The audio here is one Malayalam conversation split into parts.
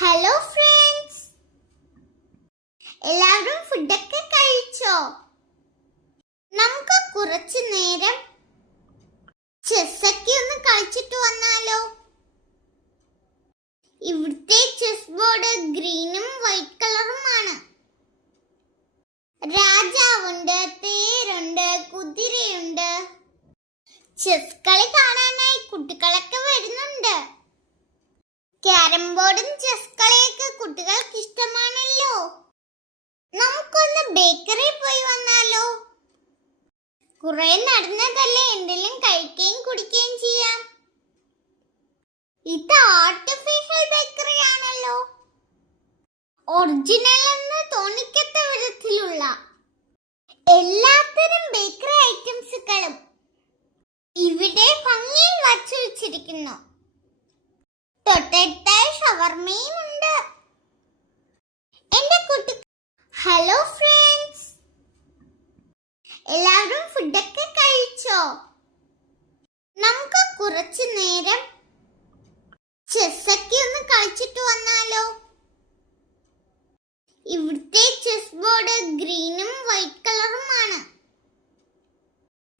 ഹലോ ഫ്രണ്ട്സ്, എല്ലാവരും ഫുഡൊക്കെ കഴിച്ചോ? നമുക്ക് കുറച്ചു നേരം ചെസ്സൊക്കെ ഒന്ന് കളിച്ചിട്ട് വന്നാലോ? ഇവിടുത്തെ ചെസ് ബോർഡ് ഗ്രീനും വൈറ്റ് കളറുമാണ്. രാജാവുണ്ട്, തേരുണ്ട്, കുതിരയുണ്ട്. ചെസ് കളി കാണാനായി കുട്ടികളൊക്കെ വരുന്നുണ്ട്. ക്യാരം ബോർഡും ചെസ് കളിയൊക്കെ കുട്ടികൾക്ക് ഇഷ്ടമാണല്ലോ. നമുക്കൊന്ന് ബേക്കറി പോയി വന്നാലോ? കുറെ നടന്നതല്ലേ, എന്തെങ്കിലും കഴിക്കുകയും കുടിക്കുകയും ചെയ്യാം. ഇത് ആർട്ടിഫിഷ്യൽ ബേക്കറി ആണല്ലോ. ഒറിജിനൽ എന്ന് തോന്നിക്കത്ത വിധത്തിലുള്ള എല്ലാത്തരം ബേക്കറി ഐറ്റംസുകളും ഇവിടെ ഭംഗിയിൽ വച്ചു വെച്ചിരിക്കുന്നു. തൊട്ടടുത്തായി ഷവർമയും ഉണ്ട്. എന്റെ കുട്ടി ഹലോ ഫ്രണ്ട്സ്, എല്ലാവരും ഫുഡൊക്കെ കഴിച്ചോ? നമുക്ക് കുറച്ചു നേരം ചെസ്സൊക്കെ ഒന്ന് കളിച്ചിട്ട് വന്നാലോ? ഇവിടുത്തെ ചെസ് ബോർഡ് ഗ്രീനും വൈറ്റ് കളറുമാണ്.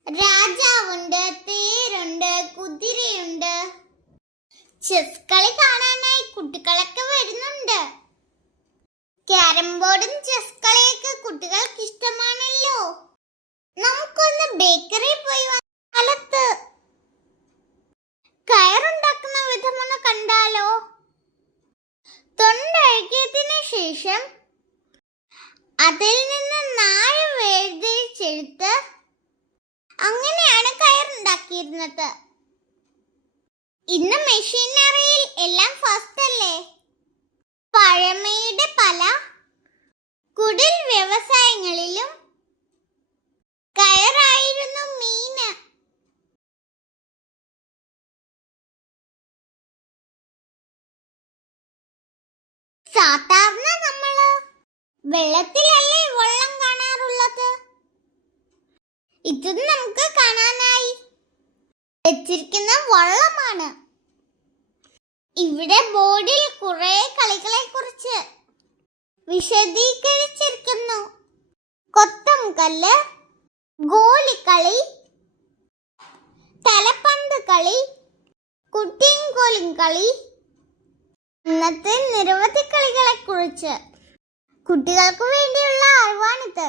രാജാവുണ്ട്, തേരുണ്ട്, കുതിരയുണ്ട്. ചെസ് കളി കാണാനായി കുട്ടികളൊക്കെ വരുന്നുണ്ട്. ക്യാരം ബോർഡും ചെസ് കളിയൊക്കെ കുട്ടികൾക്ക് ഇഷ്ടമാണല്ലോ. നമുക്കൊന്ന് ബേക്കറി പോയി കാലത്ത് കയറുണ്ടാക്കുന്ന വിധമൊന്ന് കണ്ടാലോ? തൊണ്ടഴുകിയതിനു ശേഷം അതിൽ നിന്ന് നാഴ് വേർതിരിച്ചെടുത്ത് അങ്ങനെയാണ് കയറുണ്ടാക്കിയിരുന്നത്. ഇന്ന് മെഷീനറിയിൽ എല്ലാം ഫാസ്റ്റ് അല്ലേ? പഴമയുടെ പല കുടിൽ വ്യവസായങ്ങളിലും കയറായിരുന്നു മീന്. സാധാരണ നമ്മള് വെള്ളത്തിലല്ലേ വള്ളം കാണാറുള്ളത്. ഇത് നമുക്ക് കാണാനായി വെച്ചിരിക്കുന്ന വള്ളമാണ്. ഇവിടെ ബോർഡിൽ കുറെ കളികളെ കുറിച്ച് വിശദീകരിച്ചിരിക്കുന്നു. കൊത്തം കല്ല്, ഗോലിക്കളി, തലപ്പന്ത് കളി, കുട്ടിയും കോലും കളി, ഇന്നത്തെ നിരവധി കളികളെ കുറിച്ച് കുട്ടികൾക്ക് വേണ്ടിയുള്ള അറിവാണിത്.